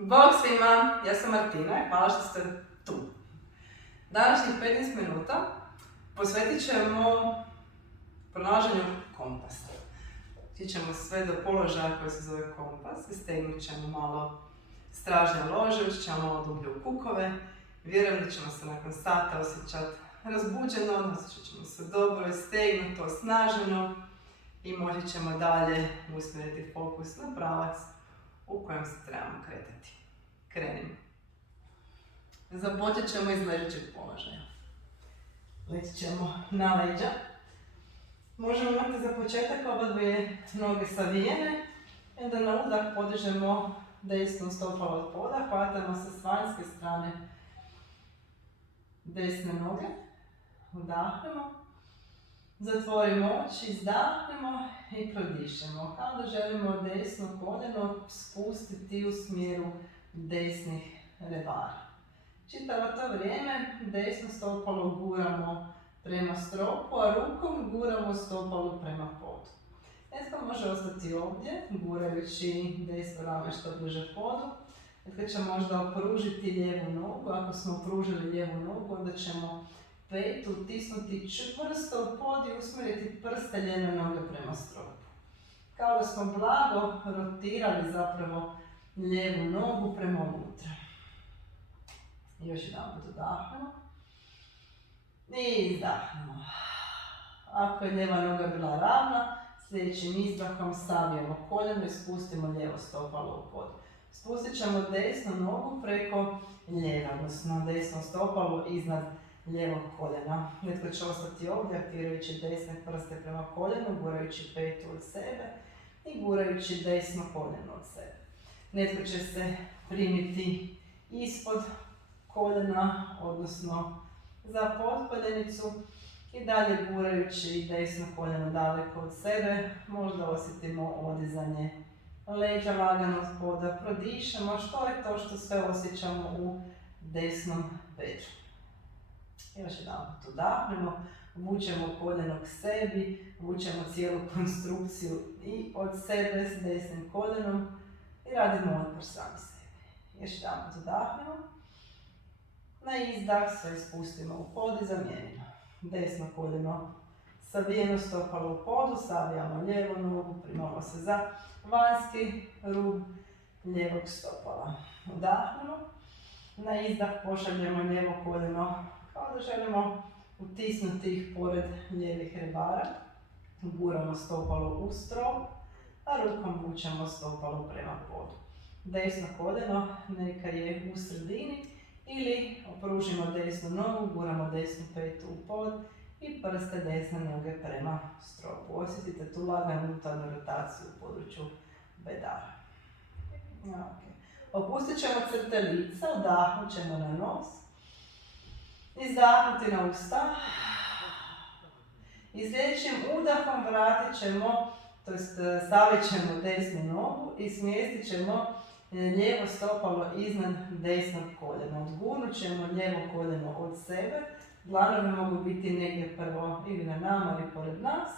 Bog svima, ja sam Martina, hvala što ste tu. Današnjih 15 minuta posvetit ćemo pronalaženju kompasa. Ići ćemo sve do položaja koji se zove kompas i stegnut ćemo malo stražnje lože, ući ćemo malo dublje u kukove. Vjerujem da ćemo se nakon sata osjećati razbuđeno, osjećat ćemo se dobro i stegnuto, osnaženo i moći ćemo dalje usmjeriti fokus na pravac u kojem se trebamo kretati. Krenimo. Započet ćemo iz ležećeg položaja. Leći ćemo na leđa. Možemo imati za početak oba dvije noge savijene i onda na udah podižemo desnu stopalo od poda, hvatamo se s vanjske strane desne noge, udahnemo, zatvorimo oči, izdahnemo i prodišemo. Kao da želimo desno koljeno spustiti u smjeru desnih rebara. Čitavo to vrijeme desno stopalo guramo prema stropu, a rukom guramo stopalo prema podu. Netko može ostati ovdje, gurajući desno rame što bliže podu. Netko će možda opružiti lijevu nogu. Ako smo opružili lijevu nogu, onda ćemo pet utisnuti čvrsto u pod i usmjeriti prste lijeve noge prema stropu. Kao da smo blago rotirali zapravo lijevu nogu prema unutra. Još jedan put udahnemo. I izdahnemo. Ako je lijeva noga bila ravna, sljedećim izdahom savijemo koljeno i spustimo lijevo stopalo u pod. Spustit ćemo desnu nogu preko lijeve, odnosno desno stopalo iznad lijevog koljena. Netko će ostati ovdje aktivirajući desne prste prema koljenu, gurajući petu od sebe i gurajući desno koljeno od sebe. Netko će se primiti ispod koljena, odnosno za potkoljenicu i dalje gurajući desno koljeno daleko od sebe. Možda osjetimo odizanje leđa lagano od poda, prodišemo. Što je to što sve osjećamo u desnom bedru? Još jedan put udahnemo, vučemo koljeno k sebi, vučemo cijelu konstrukciju i od sebe s desnim koljenom i radimo otpor sami sebi. Još jedan put udahnemo. Na izdah sve spustimo u pod i zamijenimo. Desno koljeno savijeno stopalo u podu, savijamo lijevu nogu, primamo se za vanjski rub lijevog stopala. Udahnemo. Na izdah pošaljemo lijevo koljeno kao da želimo utisnuti ih pored lijevih rebara. Guramo stopalo u strop, a rukom vučemo stopalo prema podu. Desno koljeno neka je u sredini ili opružimo desnu nogu, guramo desnu petu u pod i prste desne noge prema stropu. Osjetite tu laganu unutarnju rotaciju u području bedara. Okay. Opustit ćemo crte lica, udahnut ćemo na nos, izdahnuti na usta i sljedećim udahom vratit ćemo, stavit ćemo desnu nogu i smjestit ćemo lijevo stopalo iznad desnog koljena. Odgurnut ćemo lijevo koljeno od sebe. Dlanovi mogu biti negdje prvo ili na nama ili pored nas.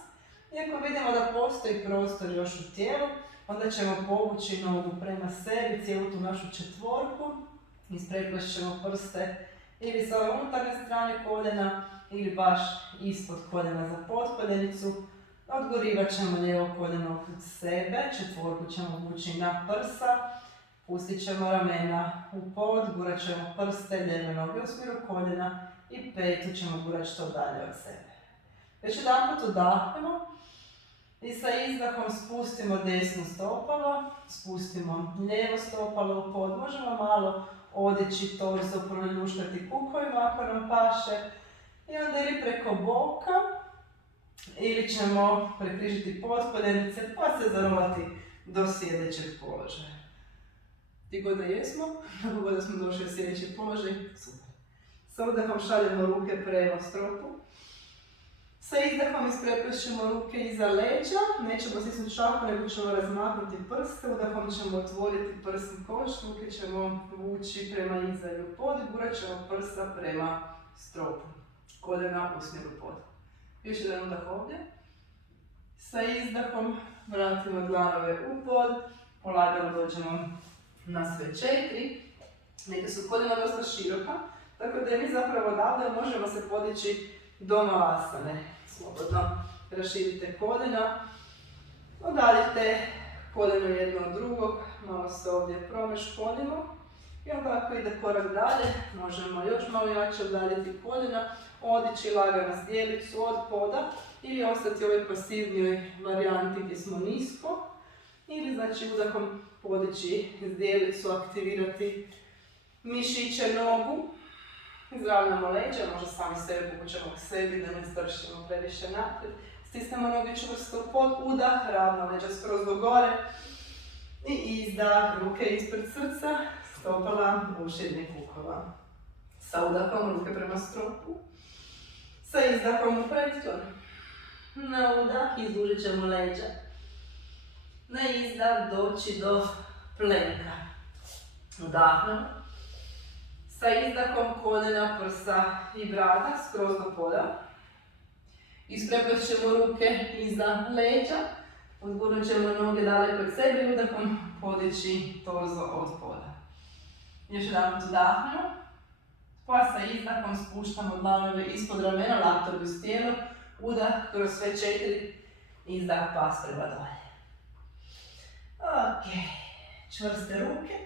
I ako vidimo da postoji prostor još u tijelu, onda ćemo povući nogu prema sebi, cijelu tu našu četvorku. Ispreplest ćemo prste ili sa ove unutarnje strane koljena ili baš ispod koljena za potkoljenicu. Odgurivat ćemo lijevo koljeno od sebe, četvorku ćemo vući na prsa. Pustit ćemo ramena u pod, gurat ćemo prste, lijeve noge u smjeru koljena i petu ćemo gurat što dalje od sebe. Još jedan put udahnemo i sa izdahom spustimo desno stopalo, spustimo lijevo stopalo u pod. Možemo malo odići torzo, proljuškati kukovima ako nam paše i onda ili preko boka ili ćemo prekrižiti potkoljenice pa se zarolati do sjedećeg položaja. Gdje god da jesmo, kako god da smo došli u sljedeći položaj, super. Sa udahom šaljemo ruke prema stropu. Sa izdahom ispreplešćemo ruke iza leđa, nećemo stisnuti šaku, nego ćemo razmaknuti prste. Udahom ćemo otvoriti prsni koš, ruke ćemo vući prema iza i u pod i gurat ćemo prsa prema stropu. Koljena u smjeru poda. Još jedan udah ovdje. Sa izdahom vratimo dlanove u pod, polagano dođemo na sve 4. Neke su koljena dosta široka, tako da mi zapravo odavde možemo se podići do malasane. Slobodno raširite koljena, udaljite koljeno jedno od drugog, malo se ovdje promeškolimo. I onda ako ide korak dalje, možemo još malo jače udaljiti koljena, odići lagano zdjelicu od poda ili ostati u ovoj pasivnijoj varijanti gdje smo nisko. Ili znači udahom podići zdjelicu, aktivirati mišiće nogu. Izravnamo leđa, možda sami sebe pokućemo k sebi da ne stršimo previše naprijed. Stisnemo noge čvrsto u pod, udah, ravno leđa skroz do gore. I izdah, ruke ispred srca, stopala u širine kukova. Sa udahom ruke prema stropu. Sa izdahom u predklon. Na udah izdužit ćemo leđa. Na izdah doći do plenka. Udahnemo. Sa izdahom koljena, prsa i brada skroz do poda. Ispreplest ćemo ruke iza leđa. Odgurnut ćemo noge daleko od sebe i udahom podići torzo od poda. Još jedan put udahnemo. Pa sa izdahom spuštamo dlanove ispod ramena, laptovi uz tijelo. Udah kroz sve 4. Izdah pas prema dolje. Ok. Čvrste ruke.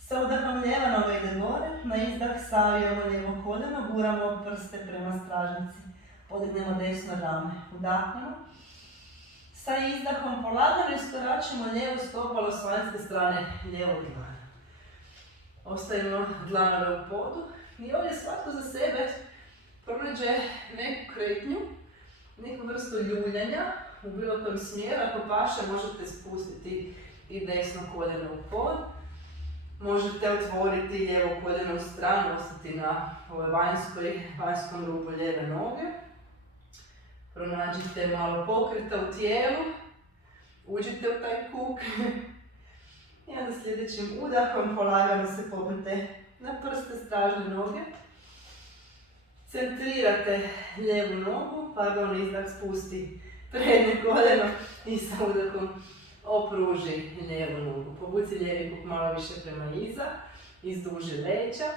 Sa udahom lijeva noga ide gore. Na izdah savijamo lijevo koljeno. Guramo prste prema stražnici. Podignemo desno rame. Udahnemo. Sa izdahom polagano iskoračimo lijevu stopalo s vanjske strane lijevog dlana. Ostavimo dlanove u podu. I ovdje svatko za sebe pronađe neku kretnju, neku vrstu ljuljanja u bilo kojem smjeru. Ako paše, možete spustiti i desno koljeno u pod. Možete otvoriti lijevo koljeno u stranu, ostati na ovoj vanjskom rubu lijeve noge. Pronađite malo pokreta u tijelu, uđite u taj kuk. I onda sljedećim udahom polagano se popnite na prste stražne noge. Centrirate lijevu nogu, izdah spusti prednje koljeno i sa udahom opruži lijevu nogu. Povuci lijevi kuk malo više prema iza, izduži leđa,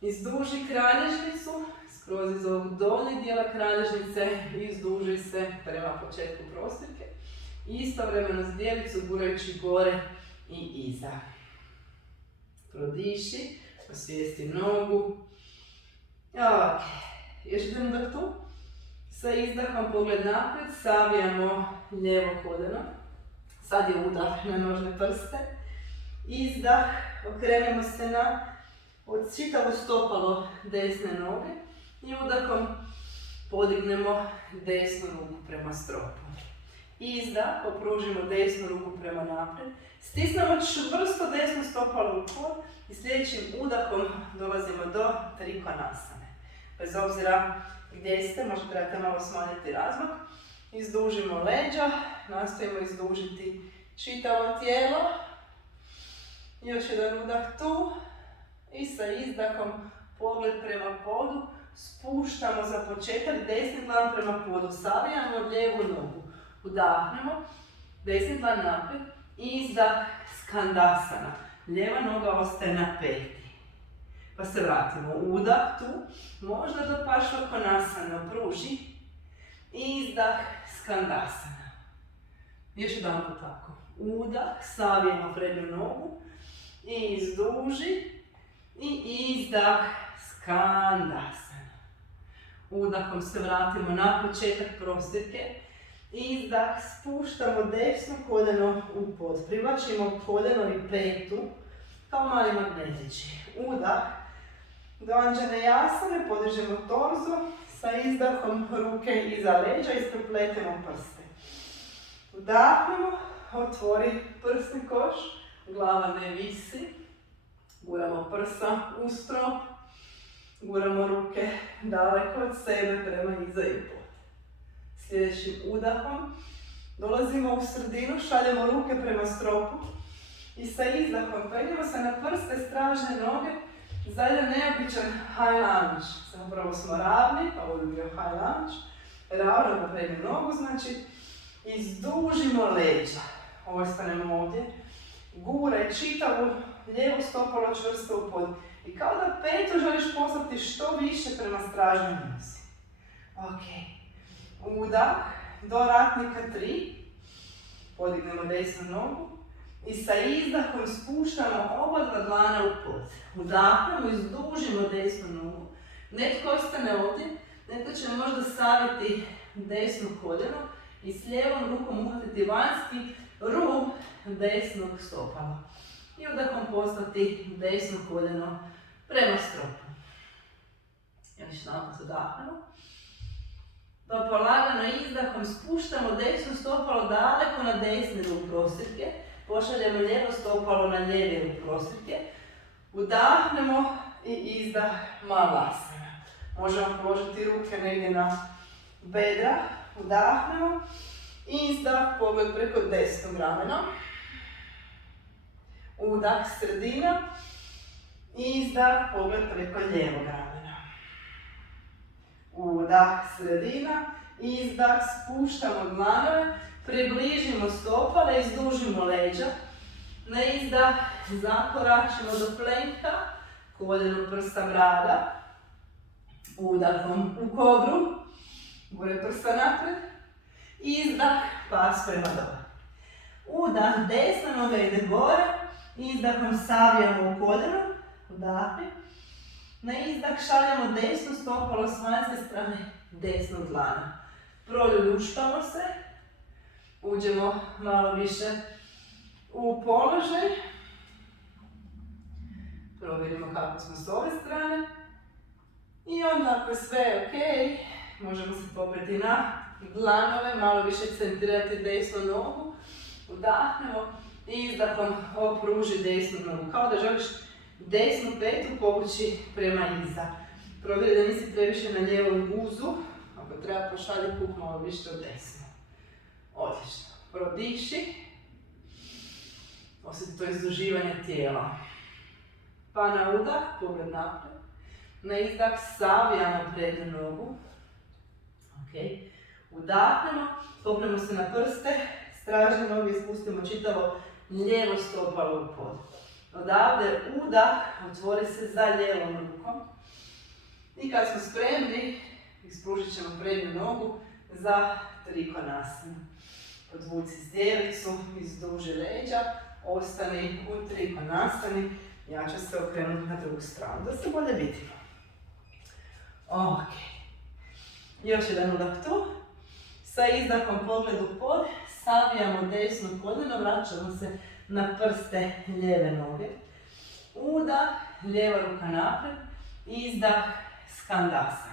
izduži kralježnicu, skroz iz ovog donjeg dijela kralježnice i izduži se prema početku prostirke. Istovremeno zdjelicu gurajući gore i iza. Prodiši, osvijesti nogu. Ok, još jedan udah tu. Sa izdahom pogled naprijed, savijamo lijevo koljeno. Sad je udah na nožne prste. Izdah, okrenemo se na čitavo stopalo desne noge. I udahom podignemo desnu ruku prema stropu. Izdah, opružimo desnu ruku prema naprijed. Stisnemo čvrsto desno stopalo u pod i sljedećim udahom dolazimo do Trikonasane. Bez obzira gdje ste, možda trebate malo smanjiti razmak. Izdužimo leđa, nastojimo izdužiti čitavo tijelo. Još jedan udah tu. I sa izdahom pogled prema podu. Spuštamo za početak desni dlan prema podu. Savijamo lijevu nogu. Udahnemo, desni dlan naprijed. Izdah Skandasana. Lijeva noga ostaje na peti. Pa se vratimo. Udah tu. Možda do Pašvakonasane opruži. Izdah Skandasana. Još jedan put tako. Udah, savijemo prednju nogu. I izduži. I izdah Skandasana. Udahom se vratimo na početak prostirke. Izdah, spuštamo desno koljeno u pod. Privlačimo koljeno i petu kao mali magnetići. Udah, do Anđane Jasane, podižemo torzo. Sa izdahom ruke iza leđa, isprepletemo prste. Udahnemo, otvori prsni koš, glava ne visi. Guramo prsa u strop. Guramo ruke daleko od sebe prema iza i u pod. Sljedećim udahom dolazimo u sredinu, šaljemo ruke prema stropu i sa izdahom penjemo se na prste stražne noge za jedan neobičan high lunge. Zapravo smo ravni, pa ovo je bio high lunge. Ravnamo prednju nogu, znači izdužimo leđa. Ostanemo ovdje. Guraj čitavu lijevo stopalo čvrsto u pod. I kao da petu želiš poslati što više prema stražnjoj nozi. Ok. Udah do ratnika 3. Podignemo desnu nogu. I sa izdahom spuštamo oba dva dlana u pod. Udahnemo, izdužimo desnu nogu. Netko ostane ovdje, netko će možda saviti desno koljeno i s lijevom rukom uhvatiti vanjski rub desnog stopala. I udahom poslati desno koljeno prema stropu. Još napad udahnemo. Pa polagano izdahom spuštamo desno stopalo daleko na desni rub prostirke. Pošaljemo lijevo stopalo na lijevi rub prostirke. Udahnemo i izdah malasana. Možemo položiti ruke negdje na bedra. Udahnemo. Izdah, pogled preko desnog ramena. Udah sredina. Izdah, pogled preko lijevog ramena. Udah sredina. Izdah, spuštamo dlanove. Približimo stopale, izdužimo leđa. Na izdah zakoračimo do plenka. Koljeno prsta brada. Udahom u kobru. Gore prsta napred. Izdah, pas prema dole. Udah, desna noga ide gore. Izdahom savijamo u koljeno. Udahni. Na izdah šaljamo desno stopalo s vanjske strane desnog dlana. Proljuštamo se. Uđemo malo više u položaj. Provjerimo kako smo s ove strane. I onda ako je sve ok, možemo se popeti na dlanove, malo više centrirati desnu nogu. Udahnemo i izdahom opruži desnu nogu. Kao da želiš desnu petu povući prema iza. Provjeri da nisi previše na lijevom guzu. Ako treba pošalji kuk malo više od desnu. Odlično. Prodiši. Osjeti to izduživanje tijela. Pa na udah, pogled naprijed. Na izdah savijamo prednju nogu. Ok. Udahnemo, popnemo se na prste, stražnje noge ispustimo čitavo lijevo stopalo u pod. Odavde udah, otvori se za lijevom rukom. I kad smo spremni, ispružit ćemo prednju nogu za trikonasanu. Podvuci zdjelicu, izduži leđa, ostani u trikonasani. Ja ću se okrenuti na drugu stranu, da se bolje vidimo. Ok. Još jedan udah tu. Sa izdahom pogled u pod, savijamo desno koljeno, vraćamo se na prste lijeve noge. Udah, lijeva ruka naprijed, izdah, skandasana.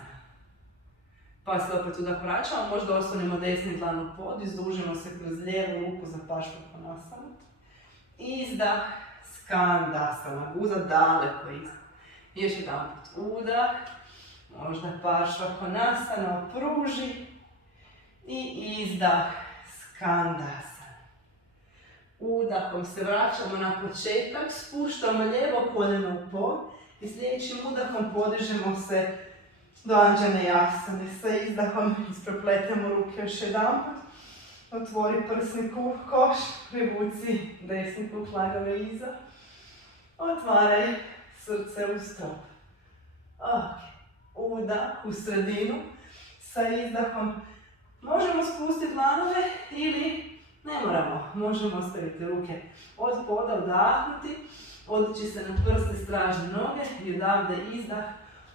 Pa se opet udah vraćamo, možda oslonimo desni dlan u pod, izdužimo se kroz lijevu ruku za pašvakonasanu. Izdah, skandasana, guza daleko izdah. Još jedan put udah, možda pašvakonasana, opruži. I izdah, skandasana. Udahom se vraćamo na početak, spuštamo lijevo koljeno u pod i sljedećim udahom podižemo se do anđane jasane. Sa izdahom isprepletemo ruke još jedanput. Otvori prsni koš, privuci desni kuk lagano iza. Otvaraj srce u strop. Ok. Udah u sredinu. Sa izdahom možemo spustiti dlanove ili ne moramo. Možemo ostaviti ruke od poda, udahnuti, odići se na prste stražne noge i odavde izdah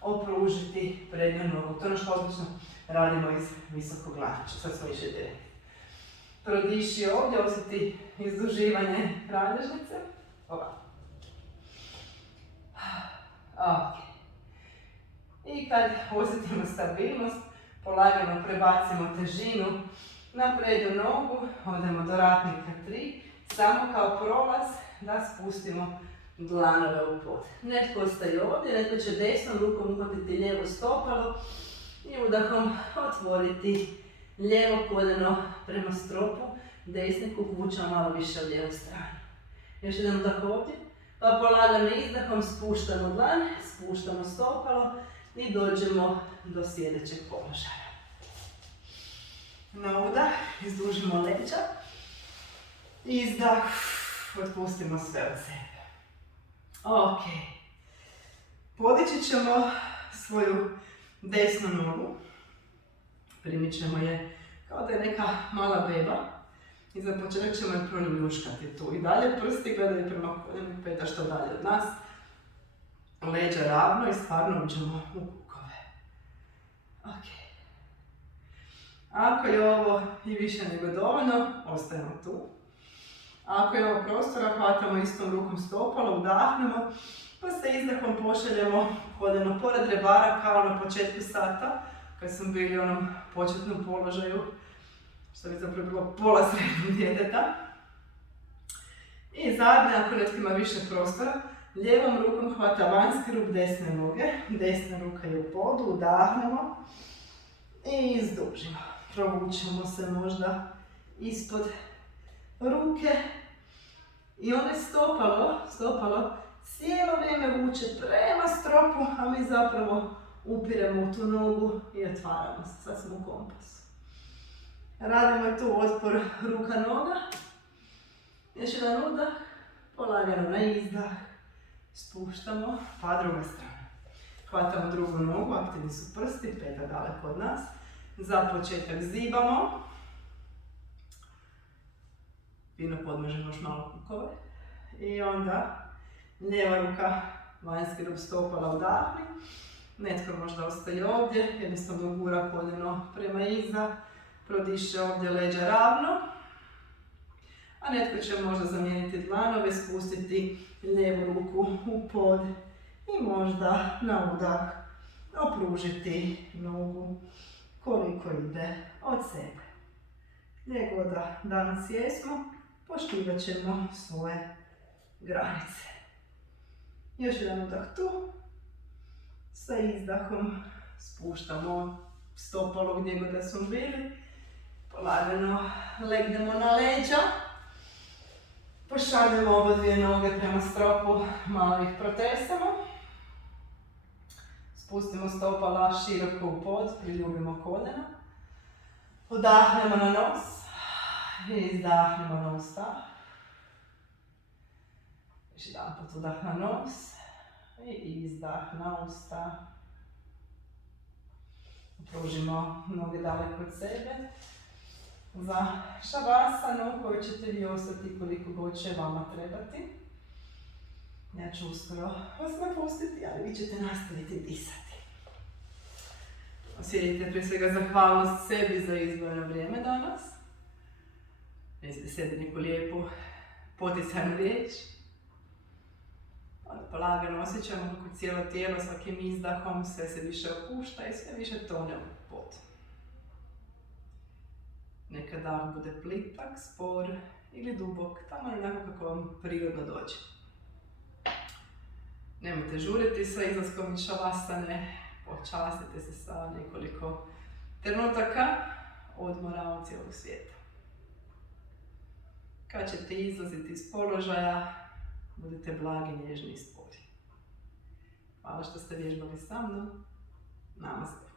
opružiti prednju nogu. To je ono što obično radimo iz visokog lanača. Sad smo išli direktno. Prodiši ovdje, osjeti izduživanje kralježnice. Ovako. Ok. I kad osjetimo stabilnost, polagano prebacimo težinu na prednju nogu, odemo do ratnika 3, samo kao prolaz da spustimo dlanove u pod. Netko ostaje ovdje, netko će desnom rukom uhvatiti lijevo stopalo i udahom otvoriti lijevo koljeno prema stropu, desni kuk vučemo malo više u lijevu stranu. Još jedan udah ovdje, pa polagano izdahom spuštamo dlan, spuštamo stopalo i dođemo do sljedećeg položaja. Na udah izdužimo leđa, izdah, otpustimo sve od sebe. Ok. Podići ćemo svoju desnu nogu. Primit ćemo je kao da je neka mala beba. I za početak ćemo je proljuškati tu. I dalje prsti gledaju prema koljenu, peta što dalje od nas. Leđa ravno i stvarno uđemo u kukove. Ok. Ako je ovo i više nego dovoljno, ostajemo tu. Ako imamo prostora, hvatamo istom rukom stopalo, udahnemo, pa sa izdahom pošaljemo koljeno pored rebara kao na početku sata, kad smo bili u onom početnom položaju, što bi zapravo bilo pola srednjeg djeteta. I zadnje, ako netko ima više prostora, lijevom rukom hvata vanjski rub desne noge, desna ruka je u podu, udahnemo i izdužimo. Provučemo se možda ispod ruke i ono stopalo cijelo vrijeme vuče prema stropu, a mi zapravo upiremo u tu nogu i otvaramo se, sad smo u kompasu. Radimo tu otpor ruka-noga, još jedan udah, polagano na izdah, spuštamo, pa druga strana. Hvatamo drugu nogu, aktivni su prsti, peta daleko od nas. Za početak zibamo. Fino podmažemo još malo kukove. I onda lijeva ruka, vanjski rub stopala udahni. Netko možda ostaje ovdje, jednostavno gura koljeno prema iza, prodiše ovdje leđa ravno. A netko će možda zamijeniti dlanove, spustiti lijevu ruku u pod i možda na udah opružiti nogu koliko ide od sebe. Gdje god da danas jesmo, poštivat ćemo svoje granice. Još jedan udah tu. Sa izdahom spuštamo stopalo gdje god da smo bili. Polagano legnemo na leđa. Pošaljemo oba dvije noge prema stropu, malo ih protresemo. Spustimo stopala široko u pod, priljubimo koljena. Udahnemo na nos i izdahnemo na usta. Još jedan put udah na nos i izdah na usta. Pružimo noge daleko od sebe. Za šavasanu koju ćete vi ostati koliko god će vama trebati. Ja ću uskoro vas napustiti, ali vi ćete nastaviti disati. Osjetite prije svega zahvalnost sebi za izdvojeno vrijeme danas. Recite sebi neku lijepu poticajnu riječ. Onda polagano osjećamo kako cijelo tijelo svakim izdahom sve se više opušta i sve više tone u pod. Neka dah bude plitak, spor ili dubok, tamo onako kako vam prirodno dođe. Nemojte žuriti sa izlaskom iz šavasane, počastite se sa nekoliko trenutaka odmora od cijelog svijeta. Kad ćete izlaziti iz položaja, budite blagi, nježni i spori. Hvala što ste vježbali sa mnom. Namaste.